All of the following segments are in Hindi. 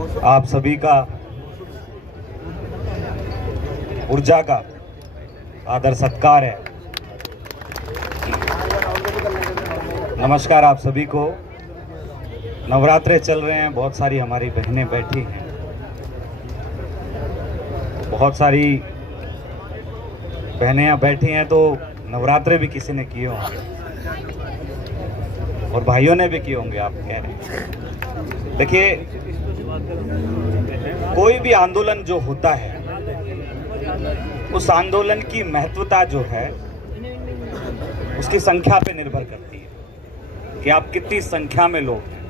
आप सभी का ऊर्जा का आदर सत्कार है। नमस्कार आप सभी को। नवरात्रे चल रहे हैं, बहुत सारी हमारी बहनें बैठी हैं, बहुत सारी बहनें यहाँ बैठी हैं, तो नवरात्रे भी किसी ने किए होंगे और भाइयों ने भी किए होंगे। आप कह रहे हैं, देखिए कोई भी आंदोलन जो होता है उस आंदोलन की महत्वता जो है उसकी संख्या पे निर्भर करती है कि आप कितनी संख्या में लोग हैं।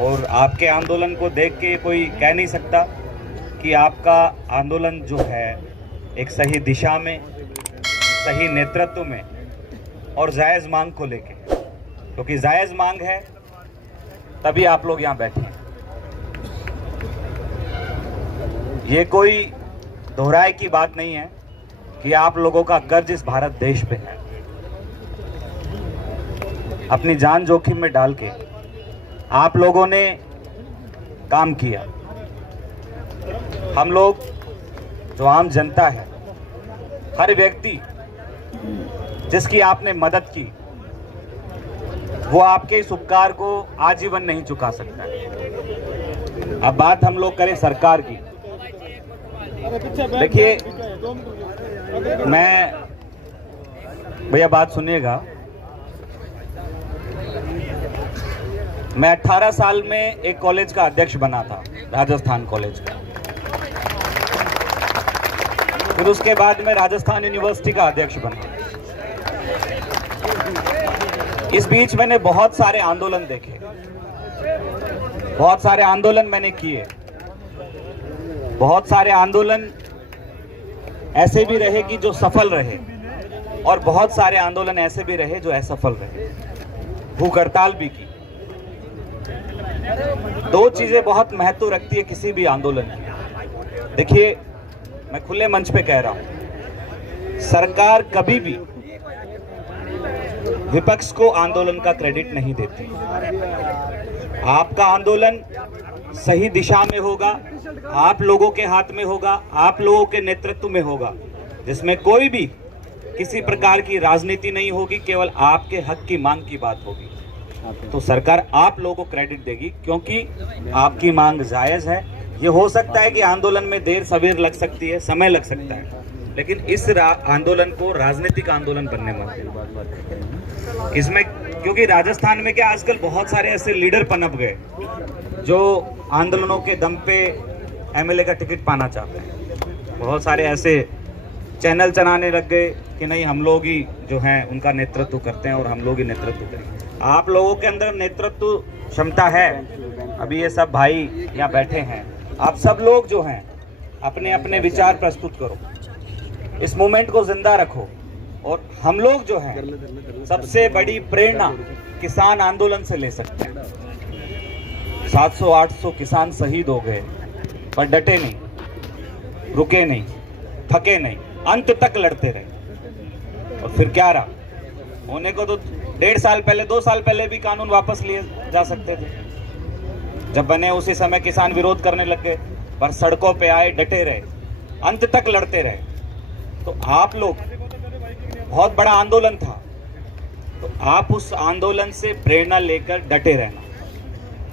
और आपके आंदोलन को देख के कोई कह नहीं सकता कि आपका आंदोलन जो है एक सही दिशा में, सही नेतृत्व में और जायज़ मांग को लेके, क्योंकि जायज़ मांग है तभी आप लोग यहाँ बैठे हैं। ये कोई दोहराए की बात नहीं है कि आप लोगों का कर्ज इस भारत देश पे है। अपनी जान जोखिम में डाल के आप लोगों ने काम किया। हम लोग जो आम जनता है, हर व्यक्ति जिसकी आपने मदद की, वो आपके इस उपकार को आजीवन नहीं चुका सकता। अब बात हम लोग करें सरकार की। देखिए, मैं भैया बात सुनिएगा, मैं 18 साल में एक कॉलेज का अध्यक्ष बना था, राजस्थान कॉलेज का। फिर उसके बाद मैं राजस्थान यूनिवर्सिटी का अध्यक्ष बना। इस बीच मैंने बहुत सारे आंदोलन देखे, बहुत सारे आंदोलन मैंने किए। बहुत सारे आंदोलन ऐसे भी रहे कि जो सफल रहे और बहुत सारे आंदोलन ऐसे भी रहे जो असफल रहे। भूख हड़ताल भी की। दो चीजें बहुत महत्व रखती है किसी भी आंदोलन की। देखिए, मैं खुले मंच पे कह रहा हूं, सरकार कभी भी विपक्ष को आंदोलन का क्रेडिट नहीं देती। आपका आंदोलन सही दिशा में होगा, आप लोगों के हाथ में होगा, आप लोगों के नेतृत्व में होगा, जिसमें कोई भी किसी प्रकार की राजनीति नहीं होगी, केवल आपके हक की मांग की बात होगी। तो सरकार आप लोगों को क्रेडिट देगी क्योंकि आपकी मांग जायज़ है। ये हो सकता है कि आंदोलन में देर सवेर लग सकती है, समय लग सकता है, लेकिन इस आंदोलन को राजनीतिक आंदोलन बनने मत दें। इसमें क्योंकि राजस्थान में क्या आजकल बहुत सारे ऐसे लीडर पनप गए जो आंदोलनों के दम पे एमएलए का टिकट पाना चाहते हैं। बहुत सारे ऐसे चैनल चलाने लग गए कि नहीं, हम लोग ही जो हैं उनका नेतृत्व करते हैं और हम लोग ही नेतृत्व करेंगे। आप लोगों के अंदर नेतृत्व क्षमता है। अभी ये सब भाई यहाँ बैठे हैं, आप सब लोग जो हैं अपने अपने विचार प्रस्तुत करो, इस मूवमेंट को जिंदा रखो। और हम लोग जो हैं सबसे बड़ी प्रेरणा किसान आंदोलन से ले सकते हैं। 700-800 किसान शहीद हो गए पर डटे नहीं, रुके नहीं, थके नहीं, अंत तक लड़ते रहे। और फिर क्या रहा? होने को तो 1.5 साल पहले, 2 साल पहले भी कानून वापस लिए जा सकते थे। जब बने उसी समय किसान विरोध करने लग गए, पर सड़कों पे आए, डटे रहे, अंत तक लड़ते रहे। तो आप लोग, बहुत बड़ा आंदोलन था, तो आप उस आंदोलन से प्रेरणा लेकर डटे रहना।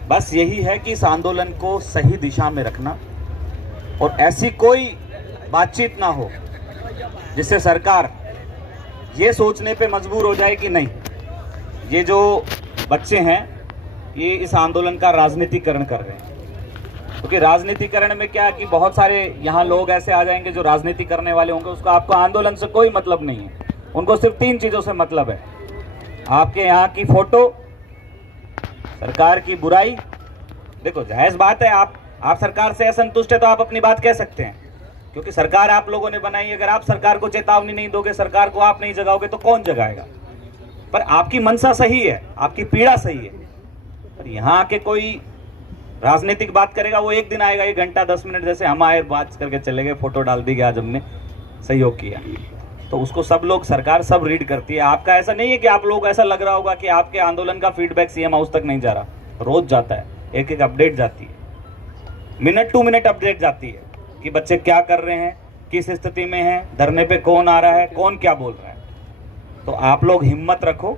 बस यही है कि इस आंदोलन को सही दिशा में रखना और ऐसी कोई बातचीत ना हो जिससे सरकार ये सोचने पे मजबूर हो जाए कि नहीं, ये जो बच्चे हैं ये इस आंदोलन का राजनीतिकरण कर रहे हैं। क्योंकि राजनीतिकरण में क्या है कि बहुत सारे यहाँ लोग ऐसे आ जाएंगे जो राजनीति करने वाले होंगे, उसको आपको आंदोलन से कोई मतलब नहीं है। उनको सिर्फ 3 चीज़ों से मतलब है, आपके यहाँ की फोटो, सरकार की बुराई। देखो, जायज़ बात है, आप सरकार से असंतुष्ट है तो आप अपनी बात कह सकते हैं, क्योंकि सरकार आप लोगों ने बनाई। अगर आप सरकार को चेतावनी नहीं दोगे, सरकार को आप नहीं जगाओगे तो कौन जगाएगा? पर आपकी मंशा सही है, आपकी पीड़ा सही है। पर यहाँ आके कोई राजनीतिक बात करेगा, वो एक दिन आएगा, 1 घंटा 10 मिनट, जैसे हम आए बात करके चले गए, फोटो डाल दी कि आज हमने सहयोग किया, तो उसको सब लोग, सरकार सब रीड करती है। आपका ऐसा नहीं है कि आप लोग, ऐसा लग रहा होगा कि आपके आंदोलन का फीडबैक सीएम हाउस तक नहीं जा रहा, रोज जाता है, एक एक अपडेट जाती है। मिनट टू मिनट अपडेट जाती है कि बच्चे क्या कर रहे हैं, किस स्थिति में हैं, धरने पे कौन आ रहा है, कौन क्या बोल रहा है। तो आप लोग हिम्मत रखो,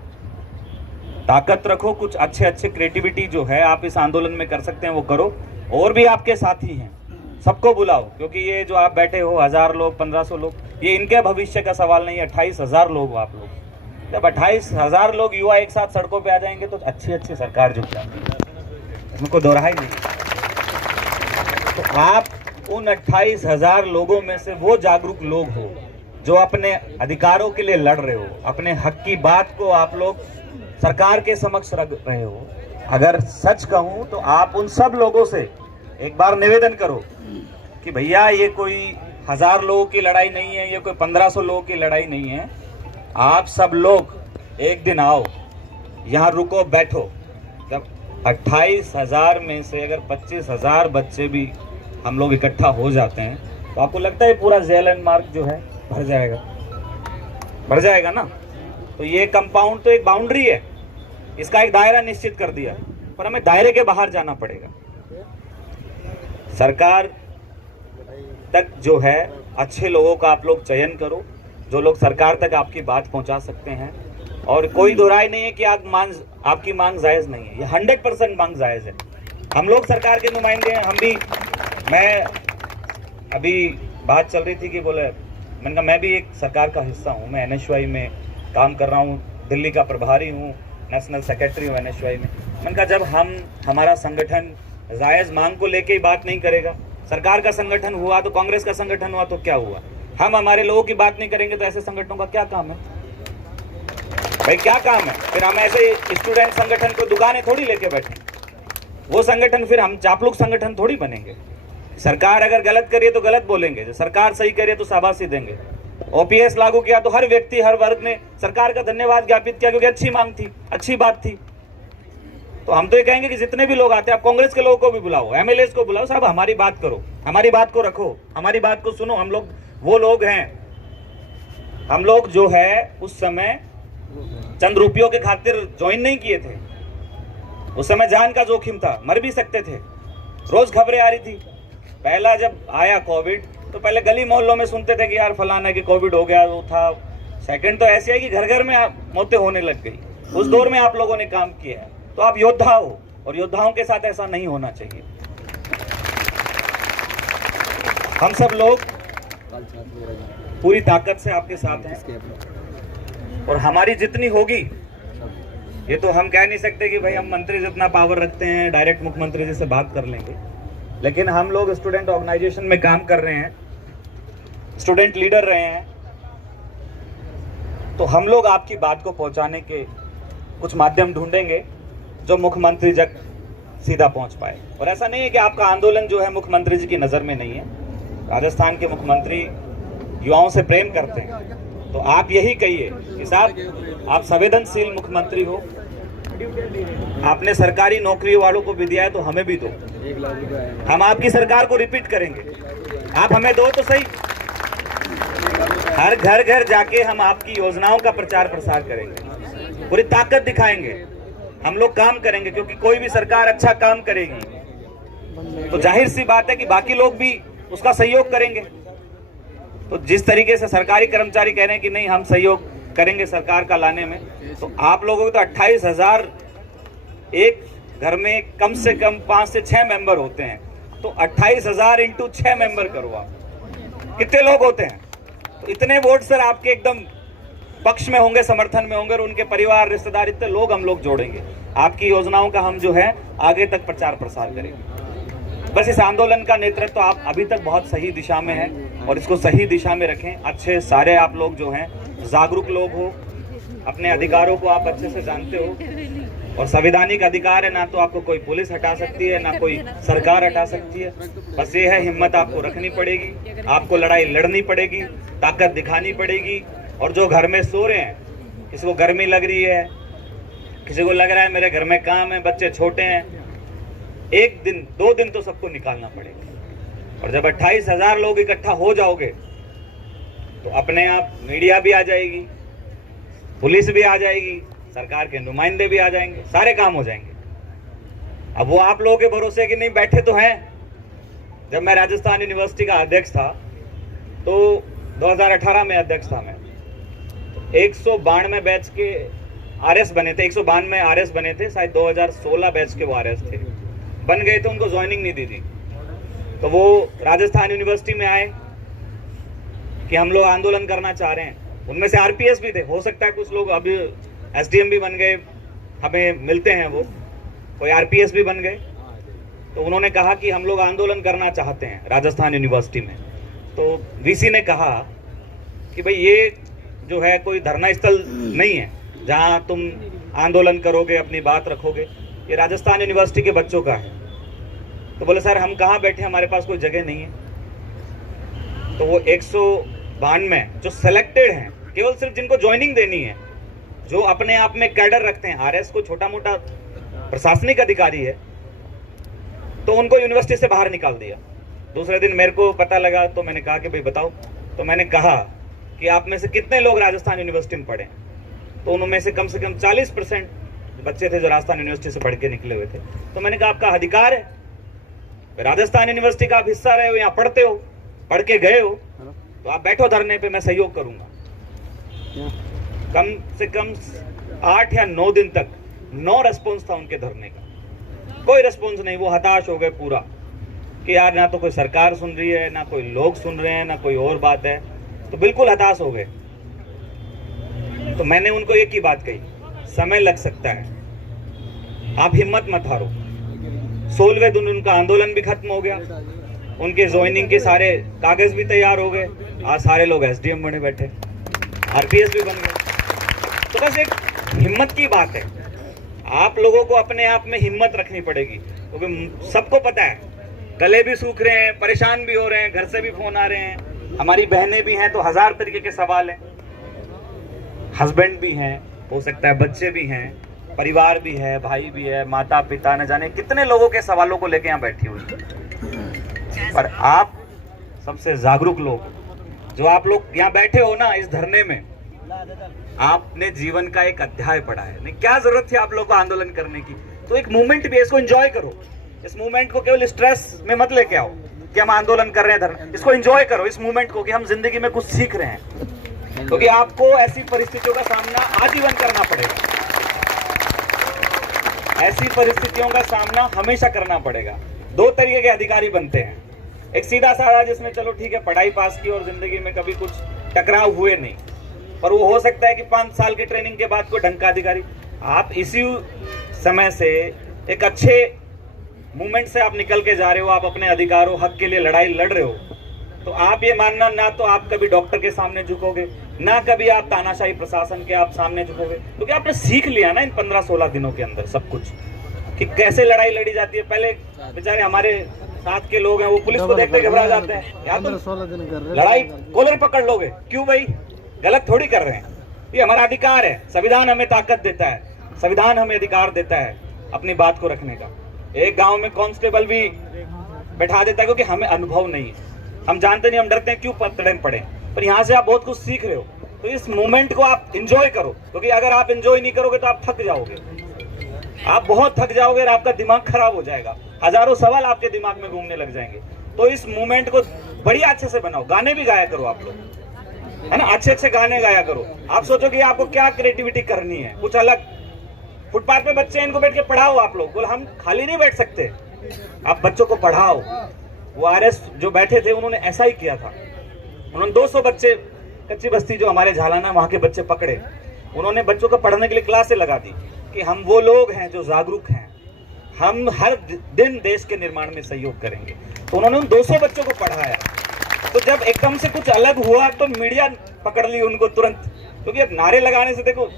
ताकत रखो, कुछ अच्छे अच्छे क्रिएटिविटी जो है आप इस आंदोलन में कर सकते हैं वो करो। और भी आपके साथी हैं, सबको बुलाओ, क्योंकि ये जो आप बैठे हो 1000 लोग 1500 लोग, ये इनके भविष्य का सवाल नहीं है। 28,000 लोग हो आप लोग। जब 28,000 लोग युवा एक साथ सड़कों पे आ जाएंगे तो अच्छी अच्छी सरकार जुट जाती है, इसमें कोई दोहराई नहीं। तो आप उन 28,000 लोगों में से वो जागरूक लोग हो जो अपने अधिकारों के लिए लड़ रहे हो, अपने हक की बात को आप लोग सरकार के समक्ष रख रहे हो। अगर सच कहूं तो आप उन सब लोगों से एक बार निवेदन करो कि भैया ये कोई 1000 लोगों की लड़ाई नहीं है, ये कोई 1500 लोगों की लड़ाई नहीं है। आप सब लोग एक दिन आओ, यहाँ रुको, बैठो। जब 28,000 में से अगर 25,000 बच्चे भी हम लोग इकट्ठा हो जाते हैं तो आपको लगता है पूरा जेएलएन मार्ग जो है भर जाएगा? भर जाएगा ना। तो ये कंपाउंड तो एक बाउंड्री है, इसका एक दायरा निश्चित कर दिया, पर हमें दायरे के बाहर जाना पड़ेगा। सरकार तक जो है अच्छे लोगों का आप लोग चयन करो, जो लोग सरकार तक आपकी बात पहुंचा सकते हैं। और कोई दोहराई नहीं है कि आपकी मांग जायज़ नहीं है, ये 100% मांग जायज़ है। हम लोग सरकार के नुमाइंदे हैं, हम भी। मैं अभी बात चल रही थी कि बोले, मैंने कहा मैं भी एक सरकार का हिस्सा हूँ, मैं NHY में काम कर रहा हूँ, दिल्ली का प्रभारी हूँ, नेशनल सेक्रेटरी हूँ NHY में। मैंने कहा जब हमारा संगठन जायज़ मांग को लेके ही बात नहीं करेगा, सरकार का संगठन हुआ तो कांग्रेस का संगठन हुआ तो क्या हुआ, हम हमारे लोगों की बात नहीं करेंगे तो ऐसे संगठनों का क्या काम है भाई? क्या काम है? फिर हम ऐसे स्टूडेंट संगठन को दुकानें थोड़ी लेके बैठे, वो संगठन फिर हम चापलूक संगठन थोड़ी बनेंगे। सरकार अगर गलत करिए तो गलत बोलेंगे, सरकार सही करिए तो शाबाशी देंगे। OPS लागू किया तो हर व्यक्ति हर वर्ग ने सरकार का धन्यवाद ज्ञापित किया, क्योंकि अच्छी मांग थी, अच्छी बात थी। तो हम तो ये कहेंगे कि जितने भी लोग आते हैं आप कांग्रेस के लोगों को भी बुलाओ, MLAs को बुलाओ, साहब हमारी बात करो, हमारी बात को रखो, हमारी बात को सुनो। हम लोग वो लोग हैं, हम लोग जो है उस समय चंद रुपयों के खातिर ज्वाइन नहीं किए थे। उस समय जान का जोखिम था, मर भी सकते थे, रोज खबरें आ रही थी। पहला जब आया कोविड तो पहले गली मोहल्लों में सुनते थे कि यार फलाना कि कोविड हो गया, वो था। सेकंड तो ऐसी है कि घर घर में मौतें होने लग गई। उस दौर में आप लोगों ने काम किया है, तो आप योद्धा हो, और योद्धाओं के साथ ऐसा नहीं होना चाहिए। हम सब लोग पूरी ताकत से आपके साथ हैं, और हमारी जितनी होगी, ये तो हम कह नहीं सकते कि भाई हम मंत्री जितना पावर रखते हैं डायरेक्ट मुख्यमंत्री जी से बात कर लेंगे, लेकिन हम लोग स्टूडेंट ऑर्गेनाइजेशन में काम कर रहे हैं, स्टूडेंट लीडर रहे हैं, तो हम लोग आपकी बात को पहुंचाने के कुछ माध्यम ढूंढेंगे जो मुख्यमंत्री तक सीधा पहुंच पाए। और ऐसा नहीं है कि आपका आंदोलन जो है मुख्यमंत्री जी की नज़र में नहीं है। राजस्थान के मुख्यमंत्री युवाओं से प्रेम करते हैं, तो आप यही कहिए कि साहब आप संवेदनशील मुख्यमंत्री हो, आपने सरकारी नौकरी वालों को भी दिया है तो हमें भी दो, हम आपकी सरकार को रिपीट करेंगे, आप हमें दो तो सही। हर घर घर जाके हम आपकी योजनाओं का प्रचार प्रसार करेंगे, पूरी ताकत दिखाएंगे, हम लोग काम करेंगे, क्योंकि कोई भी सरकार अच्छा काम करेगी तो जाहिर सी बात है कि बाकी लोग भी उसका सहयोग करेंगे। तो जिस तरीके से सरकारी कर्मचारी कह रहे हैं कि नहीं हम सहयोग करेंगे सरकार का लाने में, तो आप लोगों को तो 28,000, एक घर में कम से कम 5 से 6 मेंबर होते हैं, तो 28,000 इंटू 6 मेंबर करो आप, कितने लोग होते हैं? तो इतने वोट सर आपके एकदम पक्ष में होंगे, समर्थन में होंगे, और उनके परिवार रिश्तेदार इतने लोग हम लोग जोड़ेंगे, आपकी योजनाओं का हम जो है आगे तक प्रचार प्रसार करेंगे। बस इस आंदोलन का नेतृत्व तो आप अभी तक बहुत सही दिशा में हैं, और इसको सही दिशा में रखें। अच्छे सारे आप लोग जो हैं जागरूक लोग हो, अपने अधिकारों को आप अच्छे से जानते हो, और संवैधानिक अधिकार है, ना तो आपको कोई पुलिस हटा सकती है, ना कोई सरकार हटा सकती है। बस ये है, हिम्मत आपको रखनी पड़ेगी, आपको लड़ाई लड़नी पड़ेगी, ताकत दिखानी पड़ेगी। और जो घर में सो रहे हैं, किसी को गर्मी लग रही है, किसी को लग रहा है मेरे घर में काम है, बच्चे छोटे हैं, 1 दिन 2 दिन तो सबको निकालना पड़ेगा। और जब 28,000 लोग इकट्ठा हो जाओगे तो अपने आप मीडिया भी आ जाएगी, पुलिस भी आ जाएगी, सरकार के नुमाइंदे भी आ जाएंगे, सारे काम हो जाएंगे। अब वो आप लोगों के भरोसे कि नहीं बैठे तो हैं, जब मैं राजस्थान यूनिवर्सिटी का अध्यक्ष था तो 2018 में अध्यक्ष था मैं। 192 बैच के आरएस बने थे, 192 आरएस बने थे, शायद 2016 बैच के वो आरएस थे, बन गए थे, उनको ज्वाइनिंग नहीं दी थी। तो वो राजस्थान यूनिवर्सिटी में आए कि हम लोग आंदोलन करना चाह रहे हैं। उनमें से आरपीएस भी थे, हो सकता है कुछ लोग अभी एसडीएम भी बन गए, हमें मिलते हैं वो, कोई आरपीएस भी बन गए। तो उन्होंने कहा कि हम लोग आंदोलन करना चाहते हैं राजस्थान यूनिवर्सिटी में। तो वीसी ने कहा कि भाई ये जो है कोई धरना स्थल नहीं है जहां तुम आंदोलन करोगे, अपनी बात रखोगे, ये राजस्थान यूनिवर्सिटी के बच्चों का है। तो बोले सर हम कहाँ बैठे, हमारे पास कोई जगह नहीं है। तो वो 192 जो सेलेक्टेड हैं, केवल सिर्फ जिनको ज्वाइनिंग देनी है, जो अपने आप में कैडर रखते हैं, आरएस को छोटा मोटा प्रशासनिक अधिकारी है, तो उनको यूनिवर्सिटी से बाहर निकाल दिया। दूसरे दिन मेरे को पता लगा तो मैंने कहा कि भाई बताओ। तो मैंने कहा कि आप में से कितने लोग राजस्थान यूनिवर्सिटी में पढ़े। तो उनमें से कम 40% बच्चे थे जो राजस्थान यूनिवर्सिटी से पढ़ के निकले हुए थे। तो मैंने कहा आपका अधिकार है, राजस्थान यूनिवर्सिटी का आप हिस्सा रहे हो, यहाँ पढ़ते हो, पढ़ के गए हो, तो आप बैठो धरने पे, मैं सहयोग करूंगा। कम से कम 8 या 9 दिन तक नो रेस्पॉन्स था उनके धरने का, कोई रेस्पॉन्स नहीं। वो हताश हो गए पूरा कि यार ना तो कोई सरकार सुन रही है, ना कोई लोग सुन रहे हैं, ना कोई और बात है, तो बिल्कुल हताश हो गए। तो मैंने उनको एक ही बात कही, समय लग सकता है, आप हिम्मत मत हारो। 16वें दिन उनका आंदोलन भी खत्म हो गया, उनके ज्वाइनिंग के सारे कागज भी तैयार हो गए, आज सारे लोग एसडीएम बने बैठे, आरपीएस भी बन गए। तो बस एक हिम्मत की बात है, आप लोगों को अपने आप में हिम्मत रखनी पड़ेगी, क्योंकि सबको पता है गले भी सूख रहे हैं, परेशान भी हो रहे हैं, घर से भी फोन आ रहे हैं, हमारी बहनें भी हैं, तो 1000 तरीके के सवाल हैं, हस्बैंड भी हैं, हो सकता है बच्चे भी हैं, परिवार भी है, भाई भी है, माता पिता, न जाने कितने लोगों के सवालों को लेके यहाँ बैठी हुई है। पर आप सबसे जागरूक लोग, जो आप लोग यहाँ बैठे हो ना इस धरने में, आपने जीवन का एक अध्याय पढ़ा है। नहीं, क्या जरूरत थी आप लोगों को आंदोलन करने की? तो एक मूवमेंट भी है, इसको एंजॉय करो। इस मूवमेंट को केवल स्ट्रेस में मत लेके आओ कि हम आंदोलन कर रहे हैं धरना, इसको एंजॉय करो, इस मूवमेंट को, कि हम जिंदगी में कुछ सीख रहे हैं। क्योंकि आपको ऐसी परिस्थितियों का सामना आजीवन करना पड़ेगा, ऐसी परिस्थितियों का सामना हमेशा करना पड़ेगा। 2 तरीके के अधिकारी बनते हैं, एक सीधा साधा जिसमें चलो ठीक है पढ़ाई पास की और जिंदगी में कभी कुछ टकराव हुए नहीं, पर वो हो सकता है कि 5 साल की ट्रेनिंग के बाद कोई ढंग का अधिकारी। आप इसी समय से एक अच्छे मूवमेंट से आप निकल के जा रहे हो, आप अपने अधिकारों हक के लिए लड़ाई लड़ रहे हो, तो आप ये मानना, ना तो आप कभी डॉक्टर के सामने झुकोगे, ना कभी आप तानाशाही प्रशासन के आप सामने झुकोगे, क्योंकि आपने सीख लिया ना इन 15-16 दिनों के अंदर सब कुछ, कि कैसे लड़ाई लड़ी जाती है। पहले बेचारे हमारे साथ के लोग हैं, वो पुलिस को देखते घबरा जाते हैं, यार तुम लड़ाई कॉलर पकड़ लोगे, क्यों भाई, गलत थोड़ी कर रहे हैं, ये हमारा अधिकार है, संविधान हमें ताकत देता है, संविधान हमें अधिकार देता है अपनी बात को रखने का। एक गांव में कांस्टेबल भी बैठा देता है क्योंकि हमें अनुभव नहीं है, हम जानते नहीं, हम डरते हैं क्यों पतड़े में पड़े। पर यहाँ से आप बहुत कुछ सीख रहे हो, तो इस मोमेंट को आप एंजॉय करो, क्योंकि अगर आप एंजॉय नहीं करोगे तो आप थक जाओगे, आप बहुत थक जाओगे और आपका दिमाग खराब हो जाएगा, हजारों सवाल आपके दिमाग में घूमने लग जाएंगे। तो इस मोमेंट को बढ़िया अच्छे से बनाओ, गाने भी गाया करो आप लोग, है ना, अच्छे गाने गाया करो। आप सोचो कि आपको क्या क्रिएटिविटी करनी है, कुछ अलग। फुटपाथ पे बच्चे, इनको बैठ के पढ़ाओ आप लोग, बोले हम खाली नहीं बैठ सकते, आप बच्चों को पढ़ाओ। वो आरएस जो बैठे थे उन्होंने ऐसा ही किया था, उन्होंने 200 बच्चे, कच्ची बस्ती जो हमारे झालाना वहां के बच्चे पकड़े, उन्होंने बच्चों को पढ़ने के लिए क्लासें लगा दी कि हम वो लोग हैं जो जागरूक हैं, हम हर दिन देश के निर्माण में सहयोग करेंगे। तो उन्होंने उन 200 बच्चों को पढ़ाया। तो जब एकदम से कुछ अलग हुआ तो मीडिया पकड़ ली उनको तुरंत, क्योंकि अब नारे लगाने से, देखो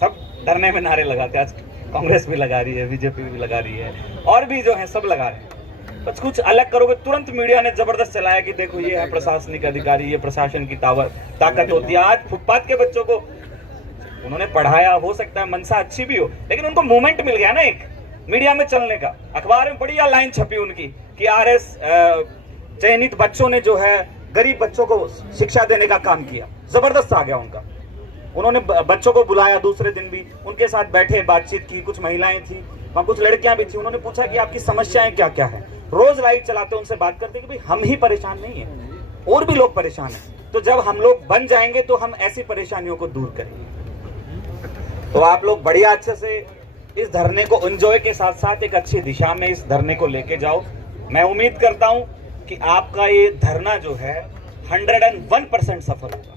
सब डरने में नारे लगाते हैं, आज कांग्रेस भी लगा रही है, बीजेपी भी लगा रही है, और भी जो है सब लगा रहे हैं। बस कुछ अलग करोगे तुरंत मीडिया ने जबरदस्त चलाया कि देखो ये है प्रशासनिक अधिकारी, ये प्रशासन की ताकत होती है। आज फुटपाथ के बच्चों को उन्होंने पढ़ाया, हो सकता है मनसा अच्छी भी हो, लेकिन उनको मूवमेंट मिल गया ना एक मीडिया में चलने का। अखबार में बढ़िया लाइन छपी उनकी कि आरएस चयनित बच्चों ने जो है गरीब बच्चों को शिक्षा देने का काम किया, जबरदस्त आ गया उनका। उन्होंने बच्चों को बुलाया, दूसरे दिन भी उनके साथ बैठे, बातचीत की, कुछ महिलाएं थी, वहाँ कुछ लड़कियां भी थी, उन्होंने पूछा कि आपकी समस्याएं क्या क्या है। रोज लाइव चलाते उनसे बात करते कि भाई हम ही परेशान नहीं है, और भी लोग परेशान हैं। तो जब हम लोग बन जाएंगे तो हम ऐसी परेशानियों को दूर करेंगे। तो आप लोग बढ़िया अच्छे से इस धरने को एंजॉय के साथ साथ एक अच्छी दिशा में इस धरने को लेके जाओ। मैं उम्मीद करता हूं कि आपका ये धरना जो है 101% सफल होगा।